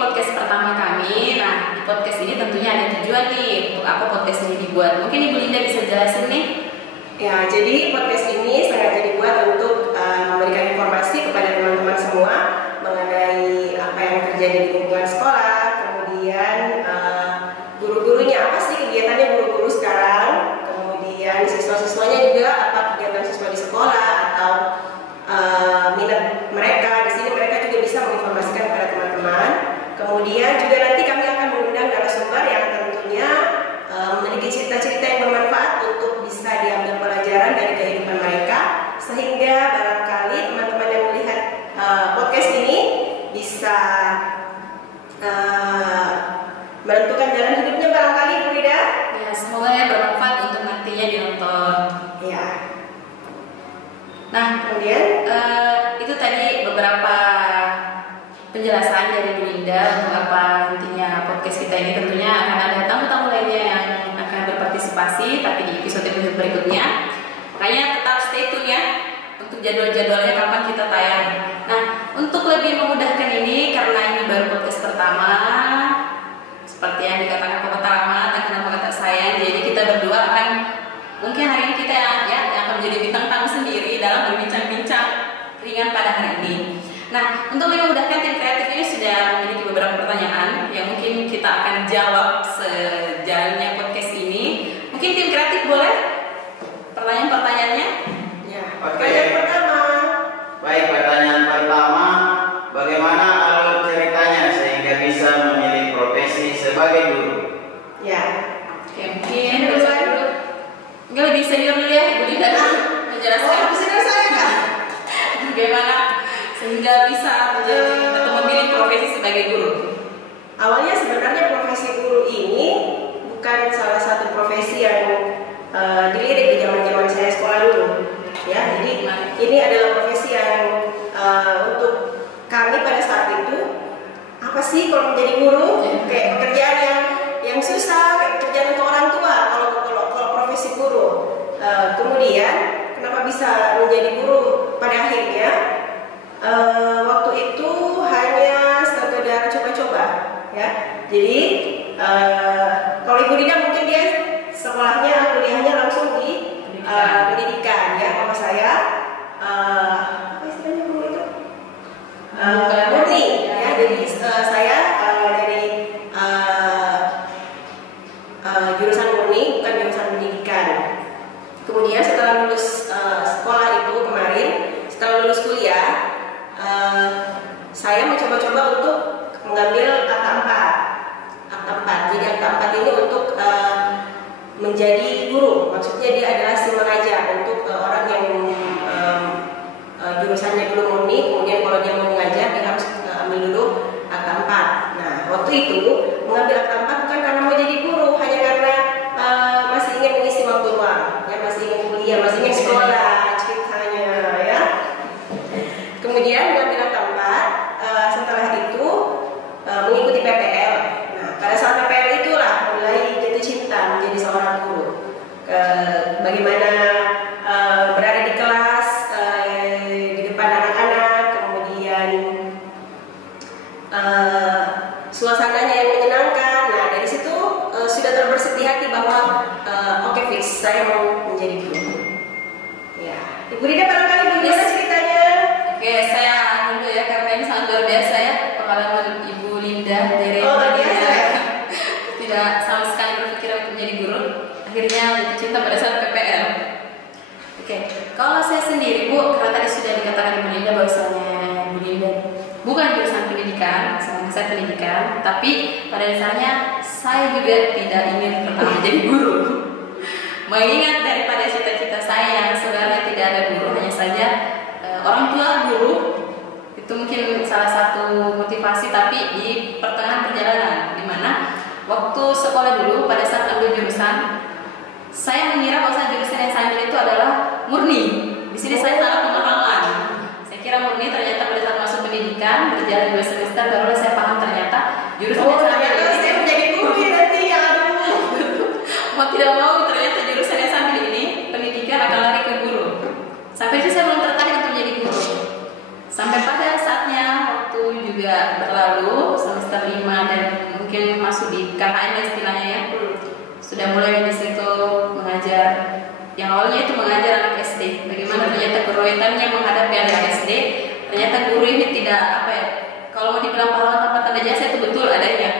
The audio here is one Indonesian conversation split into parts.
podcast pertama kami. Nah, di podcast ini tentunya ada tujuan nih untuk apa podcast ini dibuat. Mungkin Ibu Linda bisa jelasin nih. Ya, jadi podcast ini sengaja dibuat untuk memberikan informasi kepada teman-teman semua mengenai apa yang terjadi di lingkungan sekolah, kemudian guru-gurunya apa sih kegiatannya guru-guru sekarang, kemudian siswa-siswanya juga apa kegiatan siswa di sekolah atau minat mereka. Di sini mereka juga bisa menginformasikan kepada teman-teman. Kemudian juga nanti kami akan mengundang narasumber yang tentunya memiliki cerita-cerita yang bermanfaat untuk bisa diambil pelajaran dari kehidupan mereka, sehingga barangkali teman-teman yang melihat podcast ini bisa menentukan jalan hidupnya barangkali, Bu Rida. Ya, semoga ya bermanfaat untuk nantinya dinonton. Ya. Nah, Kemudian itu tadi beberapa penjelasan dari Bu Linda untuk apa intinya podcast kita ini. Tentunya akan ada tamu-tamu lainnya yang akan berpartisipasi, tapi di episode-episode berikutnya. Makanya tetap stay tune ya untuk jadwal-jadwalnya kapan kita tayang. Nah, untuk lebih memudahkan ini, karena ini baru podcast pertama, seperti yang dikatakan Pak Lama dan kenapa kata saya, jadi kita berdua akan mungkin hari ini kita yang akan menjadi bintang tamu sendiri dalam berbincang-bincang ringan pada hari ini. Nah, untuk lebih memudahkan, tim kreatif ini sudah memiliki beberapa pertanyaan yang mungkin kita akan jawab sejalannya podcast ini. Mungkin tim kreatif boleh pertanyaan-pertanyaannya? ya. Oke. Pertanyaan pertama. Baik, pertanyaan pertama, bagaimana alur ceritanya sehingga bisa memilih profesi sebagai guru? Ya. Oke, mungkin bisa dulu. Enggak, lebih senior dulu ya, Ibu Linda menjelaskan Senior saya kan? bagaimana sehingga bisa menjadi atau memilih profesi sebagai guru. Awalnya sebenarnya profesi guru ini bukan salah satu profesi yang dilirik di zaman-zaman saya sekolah dulu. Ya, jadi ini adalah profesi yang untuk kami pada saat itu, apa sih kalau menjadi guru? Kayak pekerjaan yang susah, kayak pekerjaan untuk orang tua kalau profesi guru. Kemudian kenapa bisa menjadi guru pada akhirnya? Waktu itu hanya sekedar coba-coba, ya. Jadi kalau Ibu Dina mungkin dia sekolahnya, kuliahnya langsung di pendidikan, ya. Kalau saya apa istilahnya guru itu? Murni, ya. Jadi saya dari jurusan murni, bukan jurusan pendidikan. Kemudian setelah lulus sekolah itu kemarin, setelah lulus kuliah, saya mencoba-coba untuk mengambil akta 4. Jadi akta 4 ini untuk menjadi guru. Maksudnya dia adalah si mengajar untuk orang yang jurusannya belum murni. Kemudian kalau dia mau mengajar, dia harus ambil dulu akta 4. Nah, waktu itu mengambil akta 4 bukan karena mau jadi guru, hanya karena masih ingin mengisi waktu luang, ya, masih ingin kuliah, masih ingin sekolah ceritanya, ya. Kemudian mengambil akta 4, setelah itu mengikuti PPL. Nah, pada saat PPL itulah mulai jatuh cinta menjadi seorang guru. Bagaimana berada di kelas, di depan anak-anak, kemudian suasananya yang menyenangkan. Nah, dari situ sudah terbersit di hati bahwa oke, fix, saya mau menjadi guru. Ya, Ibu Rida barangkali bagaimana ceritanya? Oke, saya dulu ya, karena ini sangat luar biasa ya pengalaman Ibu Linda dari Luar biasa ya? tidak sama sekali berpikir untuk menjadi guru, akhirnya jatuh cinta pada saat PPL. Oke, kalau saya sendiri Bu, karena tadi sudah dikatakan Ibu Linda bahwasanya Ibu Linda bukan jurusan pendidikan, saya pendidikan, tapi pada dasarnya saya juga tidak ingin pertama menjadi guru. Mengingat daripada cita-cita saya yang sebenarnya tidak ada guru, hanya saja orang tua guru itu mungkin salah satu motivasi, tapi di pertengahan perjalanan, di mana waktu sekolah dulu pada saat ambil jurusan, saya mengira bahwa jurusan yang saya ambil itu adalah murni. Di sini saya sangat pemahaman. Saya kira murni, ternyata pada saat masuk pendidikan berjalan 2 semester barulah saya paham ternyata jurusan yang saya ambil ini saya menjadi guru ya nanti ya. mau tidak mau ternyata jurusan yang saya ambil ini pendidikan akan lari ke guru. Sampai itu saya belum tertarik untuk menjadi guru. Sampai pada saatnya waktu juga berlalu semester 5 ingin masuk di KKN istilahnya ya. Sudah mulai di situ mengajar. Yang awalnya itu mengajar anak SD. Bagaimana ternyata keruwetannya menghadapi anak SD. Ternyata guru ini tidak apa ya. Kalau mau dibilang pahlawan tanpa tanda jasa itu betul adanya.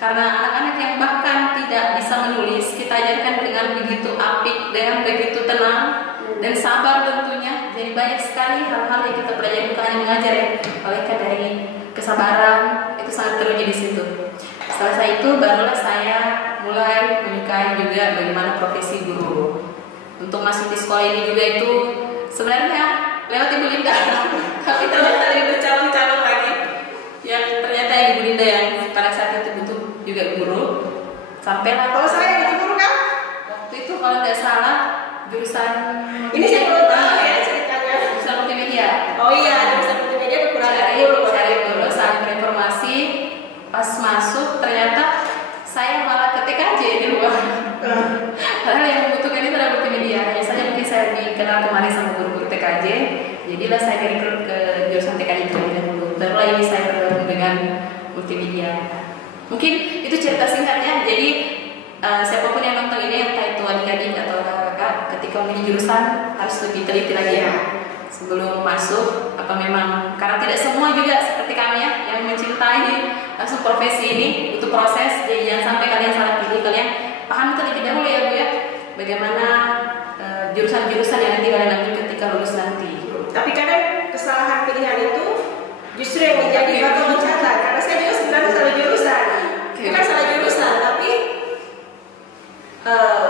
Karena anak-anak yang bahkan tidak bisa menulis kita ajarkan dengan begitu apik, dengan begitu tenang dan sabar tentunya. Jadi banyak sekali hal-hal yang kita pelajari bukan hanya mengajar ya. Oleh dari kesabaran itu sangat teruji di situ. Setelah itu barulah saya mulai menyukai juga bagaimana profesi guru. Untuk masuk di sekolah ini juga itu sebenarnya lewat Ibu Linda, tapi ternyata ada bercalon-calon lagi. Yang ternyata Ibu Linda yang pada saat itu butuh juga guru. Sampailah. Kalau saya yang guru kan? Waktu itu kalau tidak salah jurusan ini saya belum tahu ya ceritanya. Jurusan multimedia. Oh iya, jurusan multimedia kekurangan guru. Cari guru saat berinformasi. Pas masuk ternyata saya malah ke TKJ di luar. Padahal yang membutuhkan itu adalah multimedia. Hanya saja mungkin saya dikenal kemarin sama guru-guru TKJ. Jadilah saya direkrut ke jurusan TKJ terlebih dahulu. Barulah ini saya bergabung dengan multimedia. Mungkin itu cerita singkatnya. Jadi siapapun yang nonton ini, entah itu adik-adik atau kakak, ketika memilih jurusan harus lebih teliti lagi ya sebelum masuk. Apa memang karena tidak semua juga seperti kami ya yang mencintai langsung profesi ini, butuh proses. Jadi jangan sampai kalian salah pilih. Kalian paham terlebih dahulu ya Bu ya bagaimana jurusan-jurusan yang nanti kalian ambil ketika lulus nanti. Tapi kadang kesalahan pilihan itu justru yang menjadi batu loncatan. Karena saya juga sebenarnya salah jurusan, bukan salah jurusan, tapi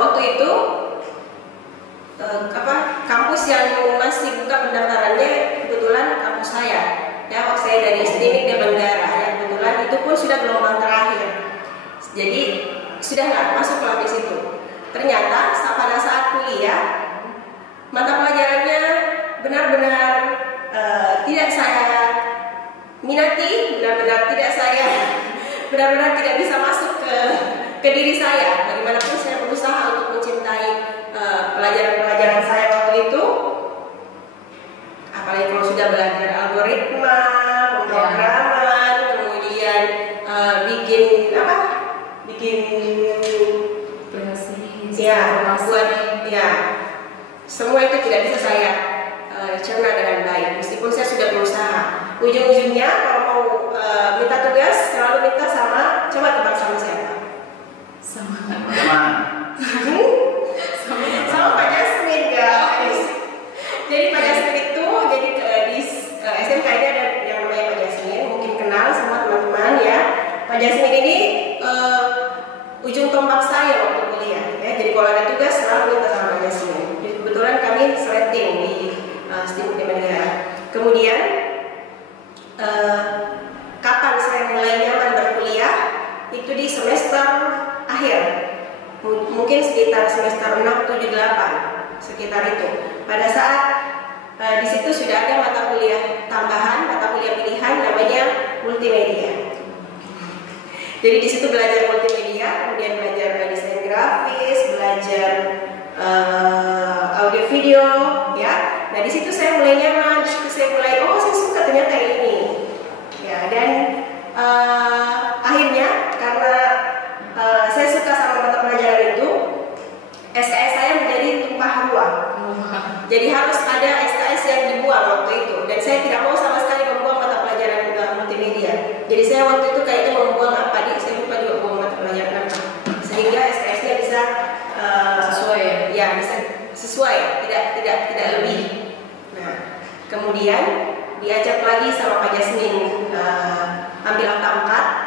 waktu itu kampus yang masih buka pendaftarannya kebetulan kampus saya. Ya, waktu saya dari STIMIK di Bandara, yang kebetulan itu pun sudah gelombang terakhir. Jadi sudah nggak masuk di situ. Ternyata pada saat kuliah mata pelajarannya benar-benar tidak saya minati, benar-benar tidak bisa masuk ke diri saya. Bagaimanapun saya berusaha untuk mencintai pelajaran-pelajaran saya waktu itu. Apalagi kalau sudah belajar algoritma, pemrograman, kemudian bikin semua itu tidak bisa saya cerna dengan baik. Meskipun saya sudah berusaha, ujung-ujungnya kalau mau minta tugas selalu minta sama, coba tebak sama siapa? Sama Pak Jasmin guys. Jadi Pak Jasmin itu di SMK ini ada yang namanya Pak Jasmin, mungkin kenal semua teman-teman ya. Pak Jasmin ini ujung tombak saya waktu kuliah ya. Jadi kalau ada tugas selalu minta sama Pak Jasmin. Jadi kebetulan kami seleting di STIMIK di Bandara. Kemudian kapan saya mulai nyaman berkuliah? Itu di semester akhir. Mungkin sekitar semester 6, 7, 8 sekitar itu. Pada saat di situ sudah ada mata kuliah tambahan, mata kuliah pilihan namanya multimedia. Jadi di situ belajar multimedia, kemudian belajar desain grafis, belajar audio video, ya. Nah di situ saya mulai nyaman, saya mulai saya suka ternyata ini, ya. Dan akhirnya karena saya suka sama mata pelajaran itu, SKS saya menjadi tumpah ruah. Jadi harus ada SKS yang dibuang waktu itu, dan saya tidak mau sama sekali membuang mata pelajaran multimedia. Jadi saya waktu itu kayaknya membuang apa saya lupa juga buang mata pelajaran apa, sehingga SKS-nya bisa sesuai ya bisa sesuai, tidak lebih. Nah kemudian diajak lagi sama Pak Jasmin ambil angka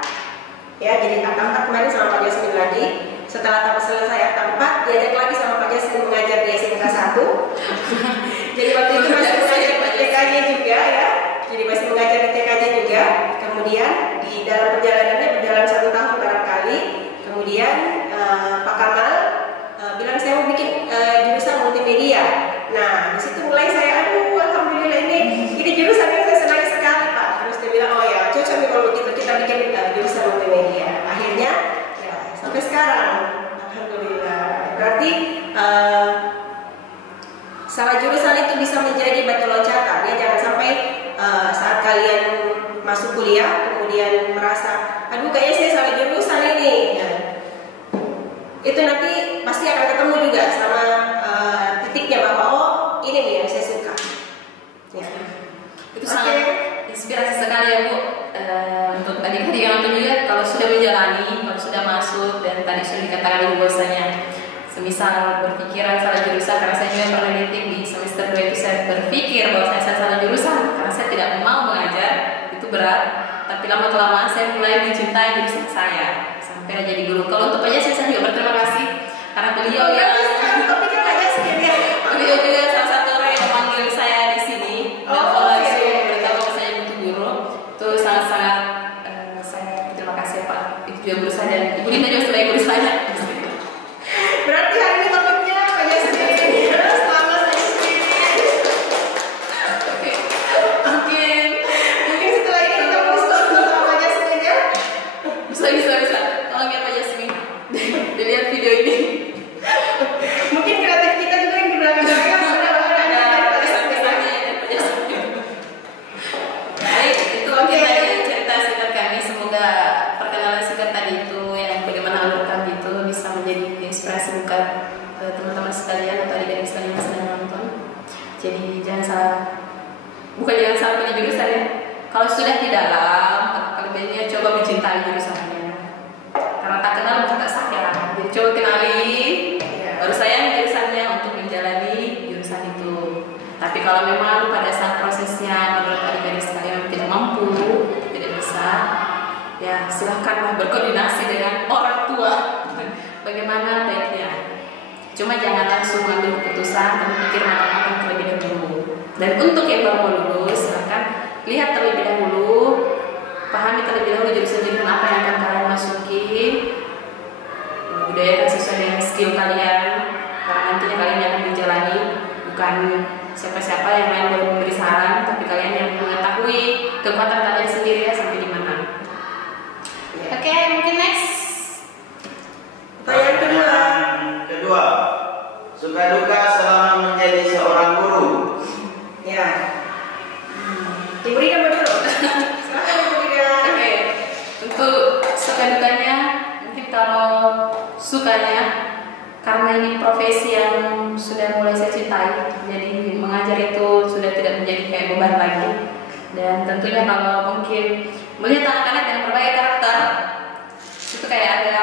4 ya, jadi angka 4 kemarin sama Pak Jasmin lagi. Setelah selesai angka 4 diajak lagi sama Pak Jasmin mengajar di SMK 1. Jadi waktu itu masih mengajar di TKJ juga ya, jadi masih mengajar di TKJ juga. Kemudian di dalam perjalanannya berjalan 1 tahun barangkali. Kemudian Pak Kamal bilang saya mau bikin jurusan multimedia. Nah di situ mulai saya alhamdulillah ini jurusan yang saya senangi sekali Pak. Terus dia bilang oh ya cocok nih kalau begitu kita bikin jurusan multimedia. Akhirnya ya sampai sekarang alhamdulillah. Berarti salah jurusan itu bisa menjadi batu loncatan ya. Jangan sampai saat kalian masuk kuliah kemudian merasa aduh kayaknya saya salah jurusan ini. Nah, itu nanti pasti akan ketemu juga sama titiknya bahwa oh ini nih yang saya suka. Ya. Itu sangat inspirasi sekali ya Bu. Untuk adik-adik yang nonton juga, kalau sudah menjalani, kalau sudah masuk, dan tadi sudah dikatakan Ibu bahwasanya semisal berpikiran salah jurusan, karena saya juga pernah nitik di semester 2 itu saya berpikir bahwa saya salah jurusan karena saya tidak mau mengajar, itu berat. Tapi lama-kelamaan saya mulai mencintai jurusan saya sampai jadi guru. Kalau untuk Pak Yas, saya juga berterima kasih karena beliau yang beliau juga salah satu orang yang memanggil saya di sini dan langsung beritahu bahwa saya butuh guru. Itu sangat-sangat saya terima kasih Pak. Itu juga guru saya dan Ibu Linda juga sebagai guru saya. Berarti hari ini topiknya banyak sendiri. Selamat saya sendiri. Oke. Mungkin setelah ini kita mau diskusi sama banyak sendiri ya. Bisa. Tolong ya Pak Yasmin. Dilihat video ini. Mungkin kreatif kita juga yang di belakang saya ada kesan-kesannya ya Pak Yasmin. Baik, itu mungkin tadi cerita singkat kami. Semoga perkenalan singkat tadi itu yang bagaimana alur kami itu bisa menjadi inspirasi buat teman-teman sekalian atau adik-adik sekalian yang sedang nonton. Jadi jangan salah pilih jurusan ya. Kalau sudah di dalam, kelebihannya coba mencintai jurusannya. Karena tak kenal maka tak sayang. Jadi coba kenali, baru sayang jurusannya untuk menjalani jurusan itu. Tapi kalau memang pada saat prosesnya menurut adik-adik sekalian tidak mampu, tidak bisa, ya silahkanlah berkoordinasi dengan orang tua. Bagaimana baiknya? Cuma jangan langsung mengambil keputusan, tapi pikir matang-matang terlebih dahulu. Dan untuk yang baru mau lulus, silahkan lihat terlebih dahulu, pahami terlebih dahulu jurusan apa yang akan kalian masuki, budayakan sesuai dengan skill kalian, karena nantinya kalian yang akan menjalani, bukan siapa-siapa yang lain baru memberi saran, tapi kalian yang mengetahui kekuatan kalian sendiri ya sampai di mana. Oke, mungkin next. Pertanyaan kedua, suka duka selama menjadi seorang guru. Ya. Ibu Rina betul. Silakan Ibu Rina. Oke. Untuk suka dukanya, mungkin kalau sukanya karena ini profesi yang sudah mulai saya cintai, jadi mengajar itu sudah tidak menjadi kayak beban lagi. Dan tentunya kalau mungkin melihat anak-anak yang berbagai karakter, itu kayak ada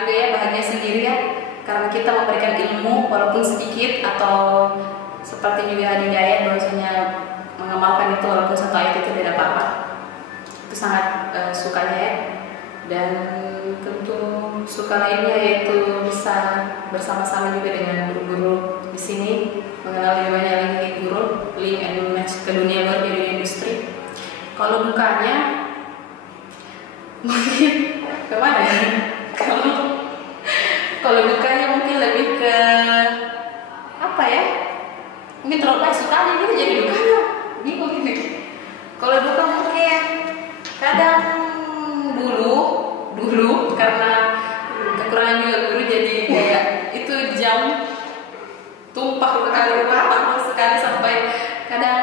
juga ya bahagia sendiri ya, karena kita memberikan ilmu walaupun sedikit atau seperti juga Adi Dayat bahwasanya mengamalkan itu walaupun satu ayat itu tidak apa-apa. Itu sangat sukanya ya. Dan tentu suka lainnya yaitu bisa bersama-sama juga dengan guru-guru di sini, mengenal lebih banyak lagi guru, link and match ke dunia luar, di dunia industri. Kalau dukanya mungkin kemana ya? Kalau dukanya mungkin lebih ke apa ya? Mungkin terlalu banyak sukanya gitu jadi dukanya bingung ini. Kalau duka mungkin kadang dulu karena kekurangan juga guru jadi kayak itu jam tumpah sekali sampai kadang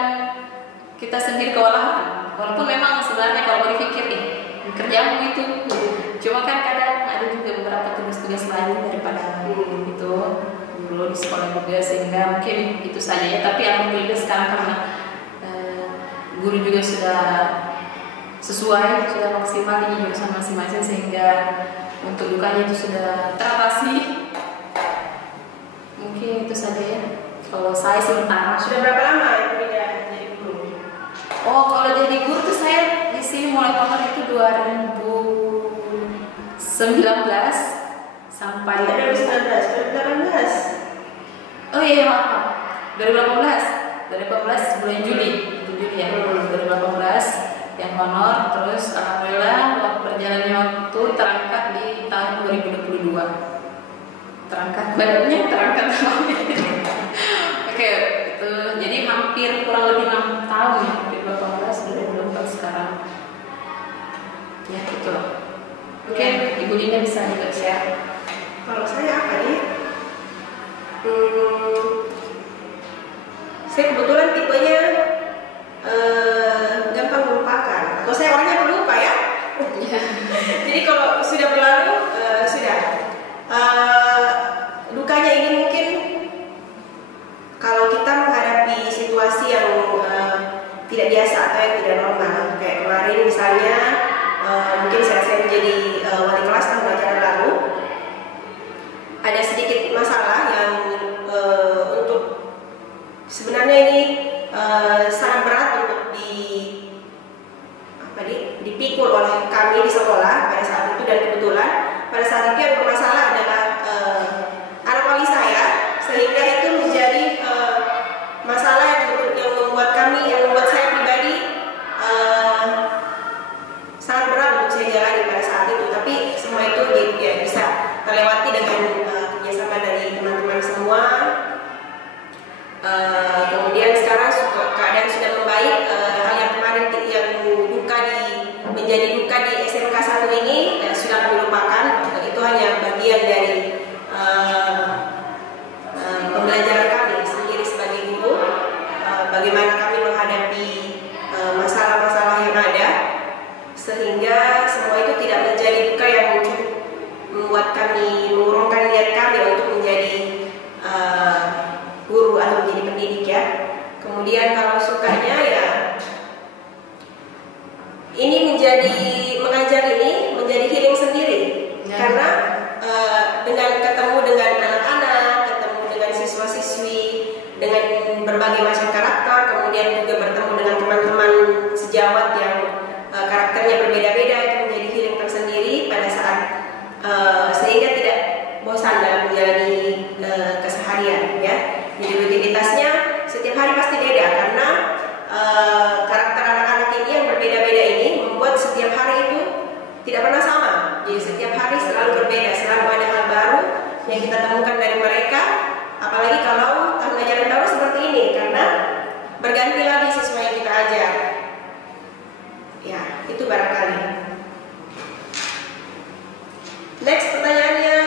kita sendiri kewalahan. Walaupun memang sebenarnya kalau mau dipikir nih kerjamu itu, cuma kan kadang ada juga beberapa tugas-tugas lain daripada itu dulu di sekolah juga, sehingga mungkin itu saja ya. Tapi alhamdulillah sekarang karena guru juga sudah sesuai, sudah maksimal di jurusan masing-masing, sehingga untuk dukanya itu sudah teratasi. Mungkin itu saja ya. Kalau saya sementara. Sudah berapa lama Ibu Rina jadi guru? Oh, kalau jadi guru tuh saya di sini mulai honor itu 2019 sampai 2018. Oh iya maaf. 2018 bulan Juli ya. 2018 yang honor, terus alhamdulillah berjalannya waktu terangkat di tahun 2022. Terangkat badannya, terangkat Oke, itu jadi hampir kurang lebih 6 tahun ya, dari 2018 sekarang. Ya, gitu loh. Oke, Ibu Linda bisa juga share. Kalau saya apa nih? Saya kebetulan tipenya gampang melupakan. Atau saya orangnya pelupa ya. Iya. biasa atau yang tidak normal. Kayak kemarin misalnya mungkin saya menjadi wali kelas tahun ajaran lalu, ada sedikit masalah yang untuk sebenarnya ini sangat berat untuk dipikul oleh kami di sekolah pada saat itu, dan kebetulan pada saat itu yang bermasalah adalah anak wali saya, sehingga itu menjadi masalah yang membuat saya pribadi sangat berat untuk saya jalani pada saat itu. Tapi semua itu ya bisa terlewati dengan kerjasama dari teman-teman semua. Kemudian sekarang keadaan sudah membaik. Hal yang kemarin yang menjadi duka di SMK 1 ini sudah kami lupakan. Itu hanya bagian dari pembelajaran kami sendiri sebagai guru, bagaimana kami menghadapi masalah-masalah yang ada, sehingga semua itu tidak menjadi duka yang cukup membuat kami mengurungkan niat kami untuk menjadi guru atau menjadi pendidik ya. Kemudian kalau sukanya ya ini mengajar ini menjadi healing sendiri ya. Karena dengan ketemu dengan anak-anak, ketemu dengan siswa-siswi dengan berbagai macam karakter, kemudian juga bertemu dengan teman-teman sejawat yang karakternya berbeda-beda, itu menjadi healing tersendiri pada saat sehingga tidak bosan dalam menjalani keseharian ya. Jadi rutinitasnya setiap hari pasti beda, karena karakter anak-anak ini yang berbeda-beda ini membuat setiap hari itu tidak pernah sama. Jadi setiap hari selalu berbeda, selalu ada hal baru yang kita temukan dari mereka. Apalagi kalau tahun ajaran baru seperti ini, karena berganti lagi siswa yang kita ajar. Ya, itu barangkali. Next pertanyaannya.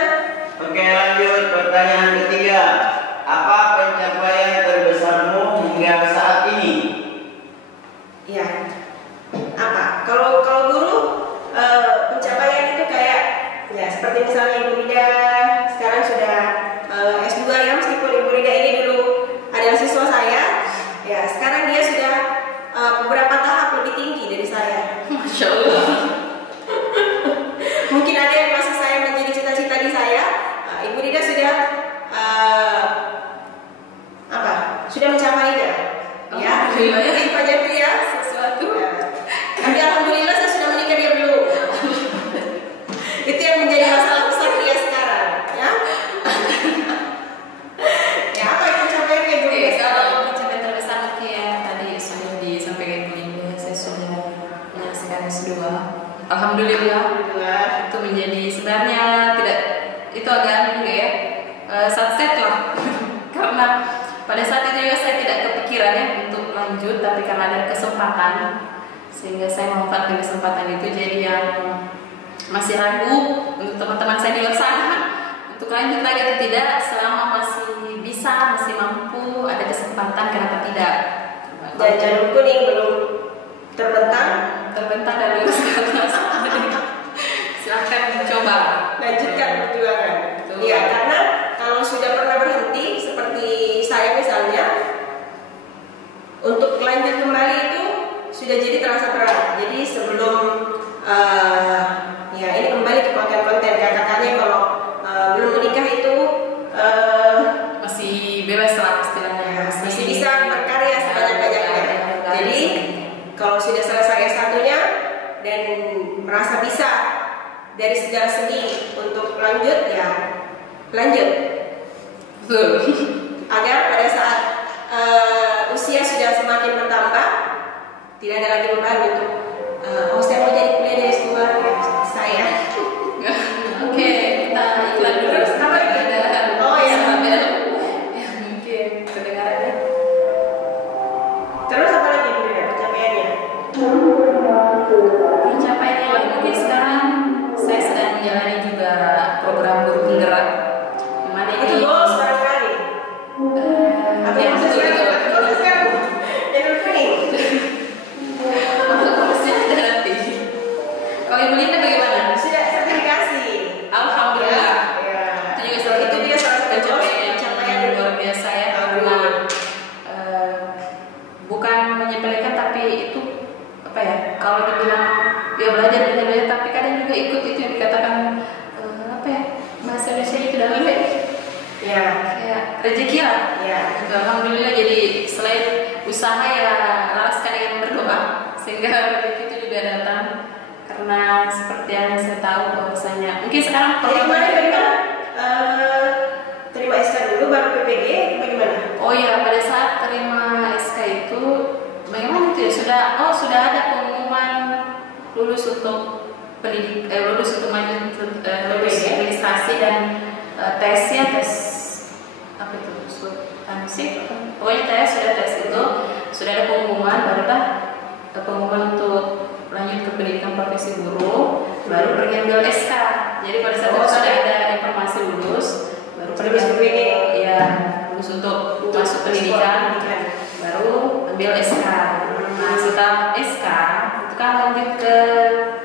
Oke, lanjut pertanyaan ketiga. Apa pencapaian terbesarmu hingga saat ini? Ya, apa? Kalau guru pencapaian itu kayak ya seperti misalnya Ibu Rida sekarang sudah S2 ya, meskipun Ibu Rida ini dulu adalah siswa saya, ya sekarang dia sudah beberapa tahap lebih tinggi dari saya. Masya Allah. Mungkin ada yang masih saya menjadi cita-cita di saya. Ibu Rida sudah sudah mencapainya. Ya, banyak ya Sesuatu. ya. Tapi alhamdulillah saya sudah menikah, dia belum. Itu yang menjadi masalah besar dia sekarang, ya. Ya, apa yang pencapaiannya Ibu Rida? Kalau pencapaian terbesar mungkin tadi sudah disampaikan Ibu Linda, saya sudah menyelesaikan S2. Alhamdulillah. Itu menjadi sebenarnya tidak itu agak juga ya sunset lah. Karena pada saat itu juga saya tidak kepikiran ya untuk lanjut, tapi karena ada kesempatan sehingga saya memanfaatkan kesempatan itu. Jadi yang masih ragu untuk teman-teman saya di luar sana untuk lanjut lagi atau tidak, selama masih bisa, masih mampu, ada kesempatan, kenapa tidak? Dan jalur kuning belum terbentang dan lulus ke atas. Silahkan mencoba, lanjutkan perjuangan. Iya, karena kalau sudah pernah berhenti seperti saya misalnya, untuk lanjut kembali itu sudah jadi terasa berat. Jadi sebelum ya ini kembali ke konten-konten, kata-katanya kalau belum menikah itu masih bebas lah istilahnya, masih bisa berkarya sebanyak-banyaknya. Jadi kalau sudah selesai S1-nya dan merasa bisa dari segala segi untuk lanjut, ya lanjut. Betul. Agar pada saat usia sudah semakin bertambah, tidak ada lagi beban untuk saya mau jadi kuliah dari S2 ya, saya. Oke, kita iklan dulu. Apa lagi? Oh ya, sambil ya mungkin kedengarannya. Terus apa lagi Bu Rida pencapaiannya? Pencapaiannya mungkin sekarang saya sedang menjalani juga program guru penggerak. Mana Itu goals barangkali. Atau yang maksud betul sekarang? betul. Maksud sekarang? Jalur kuning. Untuk kursusnya ada nanti. Kalau Ibu Linda bagaimana? Sudah sertifikasi. Alhamdulillah. Ya. Itu juga salah satu pencapaian luar biasa ya, karena bukan menyepelekan tapi tapi itu apa ya? Kalau dibilang dia belajar, tapi kadang juga ikut itu yang dikatakan apa ya? Bahasa Indonesia itu dalam Ya. kayak rezeki lah. Ya. Alhamdulillah, jadi selain usaha ya laras sekali yang berdoa sehingga rezeki itu juga datang. Karena seperti yang saya tahu bahwasanya mungkin sekarang Jadi kemarin bagaimana? Terima SK dulu baru PPG atau bagaimana? Oh iya, pada saat terima SK itu bagaimana itu ya? Sudah ada pengumuman lulus untuk lulus untuk lulus administrasi dan tesnya tes apa itu? Substansif. Pokoknya tes itu sudah ada pengumuman, barulah pengumuman untuk lanjut ke pendidikan profesi guru, baru pergi ambil SK. Jadi pada saat itu sudah ada informasi lulus, baru pergi PPG. Ya, lulus untuk masuk pendidikan, baru ambil SK. Nah, setelah SK itu kan lanjut ke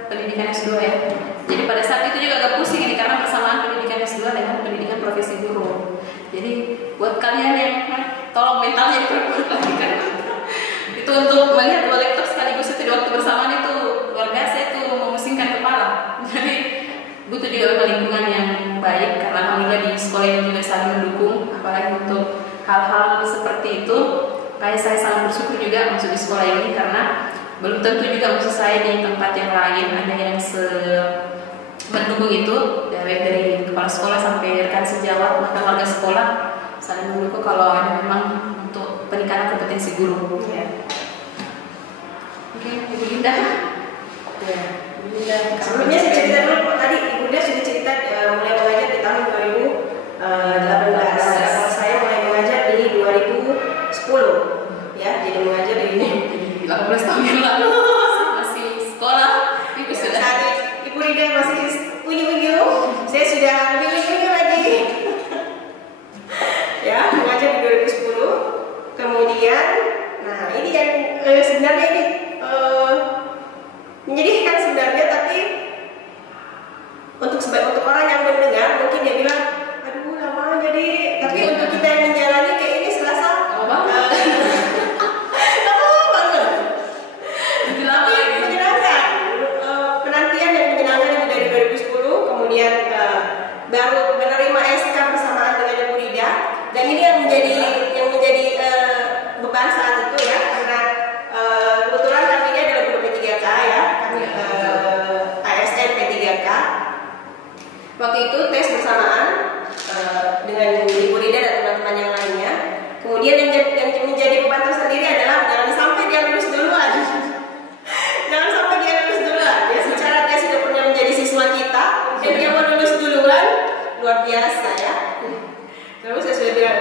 pendidikan S2 ya. Jadi pada saat itu juga agak pusing ini karena persamaan pendidikan S2 dengan pendidikan profesi guru. Jadi buat kalian yang tolong mentalnya diperkuat lagi kan. Itu untuk melihat dua laptop sekaligus itu di waktu bersamaan itu luar biasa, itu memusingkan kepala. Jadi butuh juga lingkungan yang baik karena alhamdulillah di sekolah ini juga saling mendukung, apalagi untuk hal-hal seperti itu. Kayak saya sangat bersyukur juga masuk di sekolah ini karena belum tentu juga maksud saya di tempat yang lain ada yang mendukung itu, dari kepala sekolah sampai rekan sejawat bahkan warga sekolah saling mendukung kalau ada memang untuk peningkatan kompetensi guru. Ya. Oke, Ibu Linda. Ya. Sebelumnya saya cerita dulu, tadi Ibu Linda sudah cerita mulai mengajar di tahun 2018. Kalau saya mulai mengajar di 2010. Ya, jadi mengajar di ini. 18 tahun yang lalu masih sekolah. Ibu sudah. Saat Ibu Linda masih unyu-unyu, saya sudah lebih unyu-unyu lagi. Ya, mengajar di 2010. Kemudian, nah ini yang sebenarnya ini menyedihkan sebenarnya, tapi untuk orang yang mendengar mungkin dia bilang, aduh lama jadi, tapi untuk kita yang menjalani kayak ini serasa lama banget. Tapi menyenangkan, penantian yang menyenangkan itu dari 2010, kemudian baru menerima SK bersamaan dengan Ibu Rida, dan ini yang menjadi beban saat itu ya, karena kebetulan kami ini adalah guru P3K ya, kami ASN P3K. Waktu itu tes bersamaan dengan Ibu Rida dan teman-teman yang lainnya. Kemudian yang menjadi beban tersendiri adalah jangan sampai dia lulus duluan. Jangan sampai dia lulus duluan. Ya, secara dia sudah pernah menjadi siswa kita, dan dia mau lulus duluan, luar biasa ya. Terus saya sudah bilang,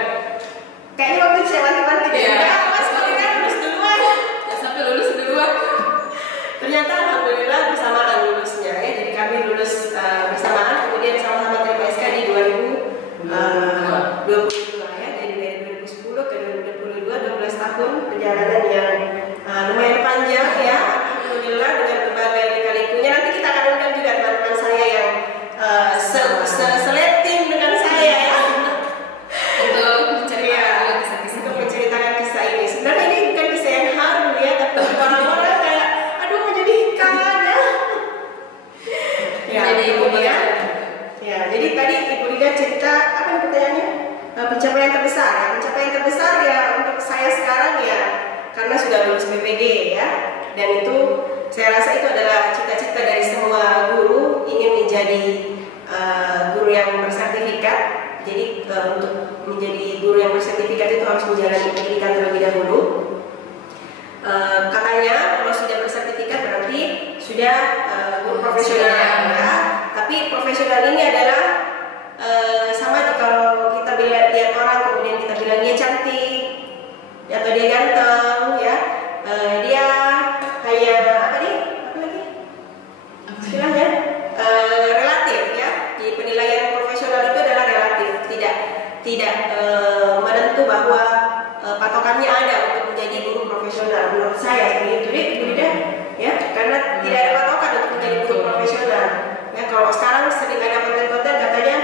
kayaknya waktu itu saya wanti-wanti deh, Mas Kolina lulus duluan. Ya, sampai lulus duluan. Ternyata alhamdulillah bersamaan lulusnya ya. Jadi kami lulus bersamaan, kemudian sama-sama terima SK di 2022 ya. Jadi dari 2010 ke 2022, 12 tahun perjalanan yang lumayan panjang ya. Alhamdulillah dengan berbagai lika-likunya. Nanti kita akan undang juga teman-teman saya yang seleting dengan saya ya. Untuk menceritakan kisah ini. Sebenarnya ini bukan kisah yang haru ya, tapi orang-orang kayak aduh menyedihkan ya. Ya, kemudian ya, jadi tadi Ibu Rida cerita apa nih pertanyaannya? Pencapaian terbesar ya. Pencapaian terbesar ya untuk saya sekarang ya karena sudah lulus PPG ya. Dan itu saya rasa itu adalah cita-cita dari semua guru, ingin menjadi guru yang bersertifikat. Jadi untuk menjadi guru yang bersertifikat itu harus menjalani pendidikan terlebih dahulu. Katanya kalau sudah bersertifikat berarti sudah guru profesional ya. Tapi profesional ini adalah sama kalau kita lihat orang kemudian kita bilang dia cantik atau dia ganteng ya, dia kayak apa nih? Apa lagi? Istilahnya relatif ya. Di penilaian profesional itu adalah relatif, tidak menentu bahwa patokannya ada untuk menjadi guru profesional. Menurut saya seperti itu deh, ya, karena tidak ada patokan untuk menjadi guru profesional. Ya, kalau sekarang sering ada konten-konten katanya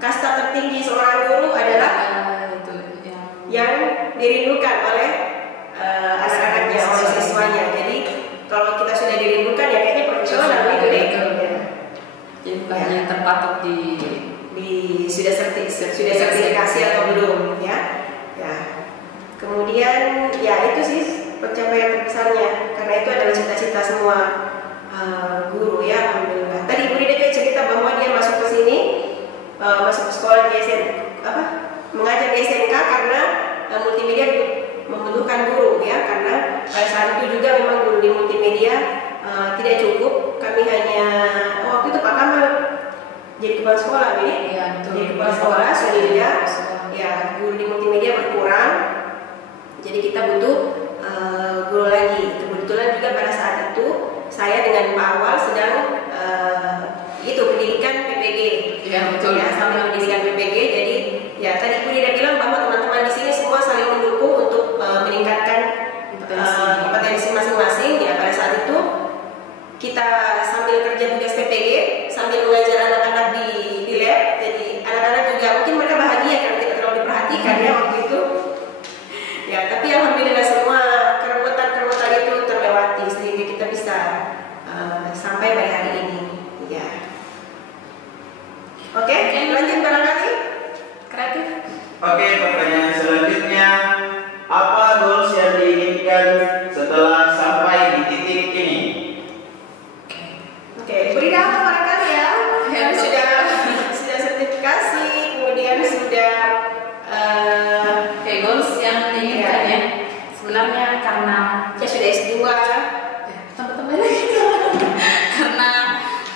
kasta tertinggi seorang guru adalah yang dirindukan oleh anak-anaknya, oleh siswanya. Jadi kalau kita sudah diliburkan ya kayaknya profesional gitu deh. Jadi bukan yang terpatok di sudah sertifikasi atau belum ya. Ya. Kemudian ya itu sih pencapaian terbesarnya, karena itu adalah cita-cita semua guru ya, alhamdulillah. Tadi Ibu Rida juga cerita bahwa dia masuk ke sini, masuk ke sekolah di mengajar di SMK karena multimedia membutuhkan guru ya, karena pada saat itu juga memang guru di multimedia tidak cukup. Kami hanya waktu itu Pak Kamal jadi kepala sekolah ini, ya, betul. jadi kepala sekolah sehingga ya guru di multimedia berkurang, jadi kita butuh guru lagi. Kebetulan juga pada saat itu saya dengan Pak Awal sedang itu pendidikan PPG, ya betul ya, sambil pendidikan PPG. Jadi ya tadi Ibu Rida bilang bahwa teman-teman di sini semua saling mendukung untuk meningkatkan kompetensi masing-masing. Ya pada saat itu kita sambil kerja tugas PPG sambil mengajar anak-anak di lab. Jadi anak-anak juga mungkin mereka bahagia karena tidak terlalu diperhatikan ya waktu itu. Ya tapi alhamdulillah semua kerewetan itu terlewati sehingga kita bisa sampai pada hari ini. Ya. Oke, lanjut barangkali. Kreatif. Oke, pertanyaan selanjutnya, apa goals yang diinginkan setelah sampai di titik ini? Oke, Ibu Rida apa barangkali ya? Ya, sudah sertifikasi, kemudian sudah goals yang diinginkan ya. Sebenarnya karena ya sudah S2. tambah-tambah lagi. Karena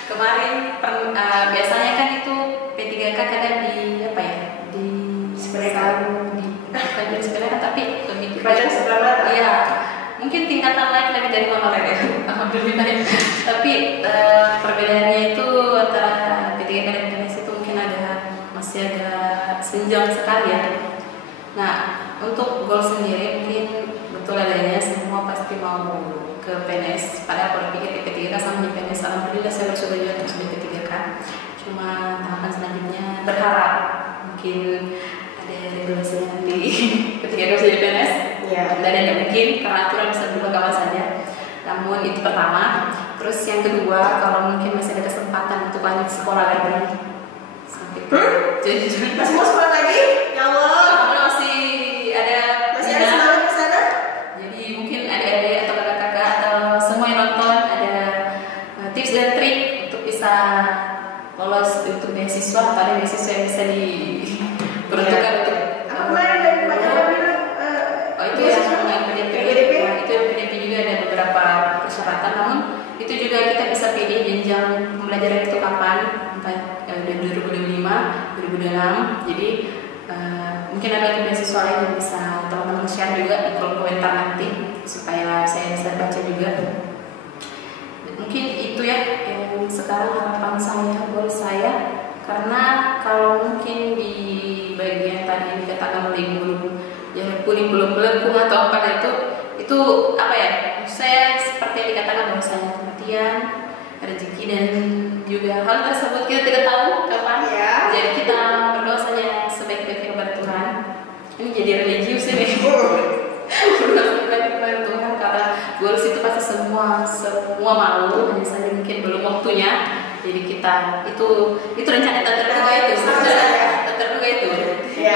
kemarin biasanya kan itu P3K kadang di apa ya? Di sepelekan, bukan di sepelekan tapi lebih Dipajang sebelah mata. Iya. Mungkin tingkatan lain lebih dari honorer ya. Alhamdulillah. Tapi perbedaannya itu antara P3K dan PNS itu mungkin masih ada senjang sekali ya. Nah, untuk goal sendiri mungkin betul adanya semua pasti mau ke PNS. Padahal kalau pikir P3K sama di PNS, alhamdulillah saya bersyukur juga terus di P3K. Cuma tahapan selanjutnya berharap mungkin ada regulasinya nanti P3K bisa jadi PNS. Ya. Dan tidak mungkin karena aturan bisa berubah kapan saja. Namun itu pertama. Terus yang kedua, kalau mungkin masih ada kesempatan untuk lanjut sekolah lagi sampai jadi Masih mau sekolah lagi? Ya Allah. masih ada semangat ke sana? Jadi mungkin adik-adik atau kakak-kakak atau semua yang nonton ada tips dan trik untuk bisa lolos untuk beasiswa atau ada beasiswa yang bisa diperuntukkan untuk Apa kemarin dari Pak Jawa bilang? itu yang PDP. Nah, itu yang PDP juga ada beberapa persyaratan, namun itu juga kita bisa pilih jenjang pembelajaran itu kapan, entah 2025, 2026. Jadi mungkin ada lagi beasiswa lain yang bisa teman-teman share juga di kolom komentar nanti supaya saya bisa baca juga. Mungkin itu ya yang sekarang harapan saya, goal saya, karena kalau mungkin di bagian tadi yang dikatakan oleh guru ya kuning belum melengkung atau apa itu apa ya, saya seperti yang dikatakan bahwa saya kematian, rezeki dan juga hal tersebut kita tidak tahu kapan Ya. jadi kita berdoa saja sebaik-baiknya kepada Tuhan. Ini jadi religius ini berdoa sebaik-baiknya kepada Tuhan karena goals itu pasti semua mau, hanya saja mungkin belum waktunya. Jadi kita itu rencana tak terduga itu Ya.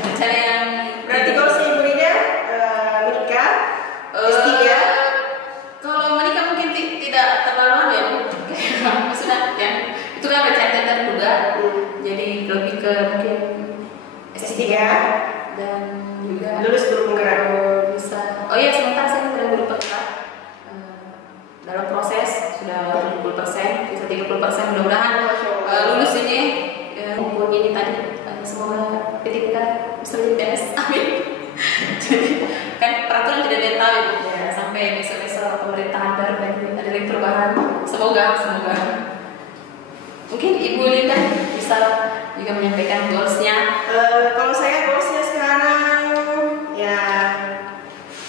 rencana yang Berarti goalsnya Ibu Rida menikah, S3. Kalau menikah mungkin tidak terlalu ya Bu. Maksudnya ya itu kan rencana terduga. Jadi lebih ke mungkin S3 dan juga lulus guru penggerak. bisa. Oh iya, sementara saya sedang guru penggerak. Dalam proses sudah 70%, bisa 30%, mudah-mudahan lulus ini maupun ini tadi semoga ketika bisa jadi PNS, amin. Jadi kan peraturan tidak ada yang tahu ya, sampai besok-besok pemerintahan baru dan ada lagi perubahan. Semoga. Mungkin Ibu Linda bisa juga menyampaikan goalsnya. Kalau saya goalsnya sekarang ya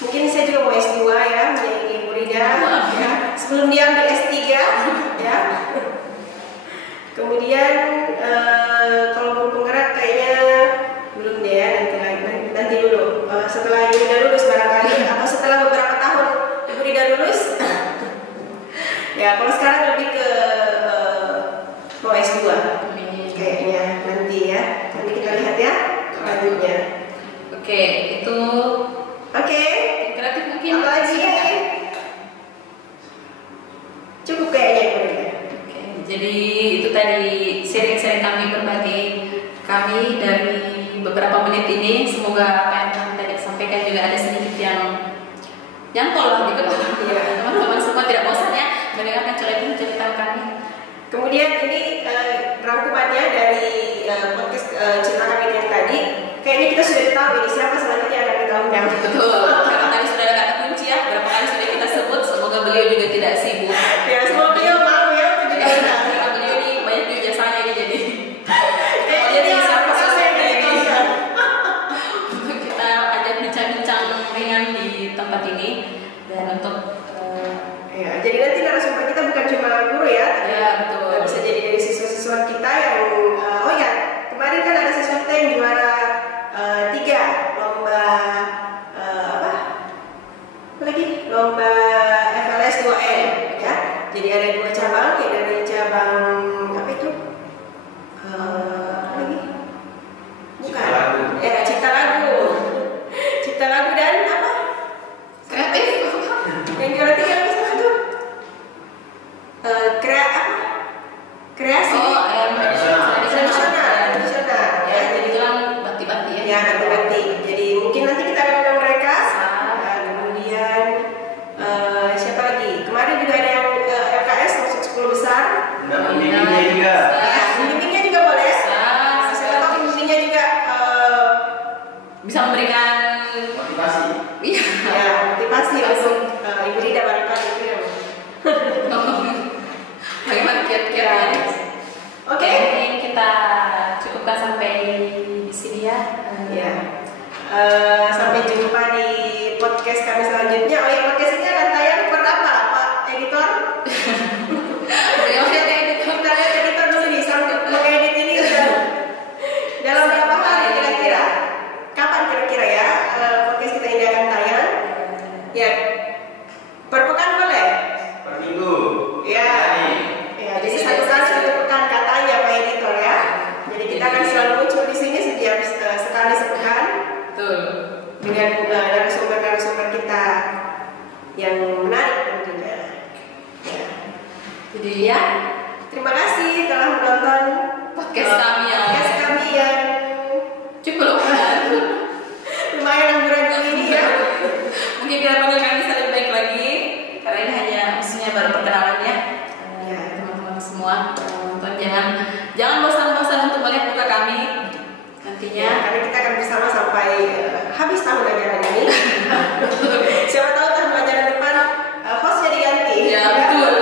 mungkin saya juga mau S2 ya, menjadi Ibu Rida ya, sebelum dia ambil S3 ya. Kemudian kalau guru penggerak kayaknya belum deh ya, nanti dulu. Setelah Ibu Rida lulus barangkali apa Ya, kalau sekarang lebih ke mau S2 kayaknya nanti ya. Nanti kita lihat ya lanjutnya. Oke, itu Oke. kreatif mungkin. Apa lagi? Cukup kayaknya itu ya. Oke, jadi itu tadi sharing-sharing kami berbagi kami dari beberapa menit ini. Semoga apa yang kami tadi sampaikan juga ada sedikit yang nyantol lah di kepala. Iya. Teman-teman semua tidak bosan ya mendengarkan cerita kami. Kemudian ini rangkumannya dari podcast cerita kami yang tadi. Kayaknya kita sudah tahu ini siapa selanjutnya yang akan kita undang. Betul, karena tadi sudah ada kata kunci ya, berapa kali sudah kita sebut. Semoga beliau juga tidak sibuk. Ya, semoga beliau mau ya untuk jadi undang. Karena beliau ini banyak juga jasanya ini jadi. Jadi siapa yang ini untuk kita ajak bincang-bincang ringan di tempat ini dan untuk ya, jadi nanti narasumber kita bukan cuma guru ya, ya betul. bisa jadi dari siswa-siswa kita yang oh ya, kemarin kan ada siswa kita yang juara 3 lomba apa lagi lomba FLS 2N ya. Jadi ada 2 cabang, ya dari cabang apa itu apa lagi bukan ya cipta lagu dan apa Kreatif. yang juara 3 apa sih itu kreasi tradisional ya. Jadi bilang bati-bati ya. Ya, ganti-ganti. Jadi mungkin nanti kita akan undang mereka. Kemudian siapa lagi? Kemarin juga ada yang LKS masuk 10 besar. Udah pembimbingnya juga. Ya, pembimbingnya juga boleh. Siapa tahu pembimbingnya juga bisa memberikan Motivasi. iya. ya motivasi untuk Ibu Rida barangkali. Bagaimana kiat-kiatnya? Oke. Mungkin kita cukupkan sampai di sini ya. Ya. Sampai jumpa di podcast kami selanjutnya. Oh ya, podcast ini akan tayang per apa, Pak Editor? Bagaimana editor? Kita lihat editor dulu nih, sampai mengedit ini dalam berapa hari kira-kira? Kapan kira-kira ya podcast kita ini akan tayang? Ya, per pekan boleh? Per minggu. Ya. Ya, jadi 1 kali 1 pekan katanya Pak Editor ya. Jadi kita akan selalu muncul di sini setiap sekali sepekan. Betul. Dengan narasumber-narasumber kita yang menarik tentunya. Ya. Jadi Ya, terima kasih telah menonton podcast kami yang cukup lumayan amburadul ini ya. mungkin kita panggil kami lebih baik lagi karena ini hanya maksudnya baru perkenalan ya. Ya. Teman-teman semua nonton jangan bosan-bosan untuk melihat muka kami nantinya. Ya, karena kita akan bersama sampai habis tahun ajaran ini. Siapa tahu tahun ajaran depan hostnya diganti. Ya betul.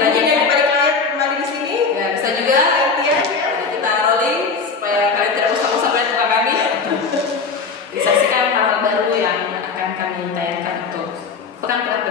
Mungkin yang balik layar kembali di sini. Ya bisa juga Gantian ya. kita rolling supaya kalian tidak bosan-bosan melihat muka kami. Disaksikan hal-hal baru yang akan kami tayangkan untuk pekan-pekan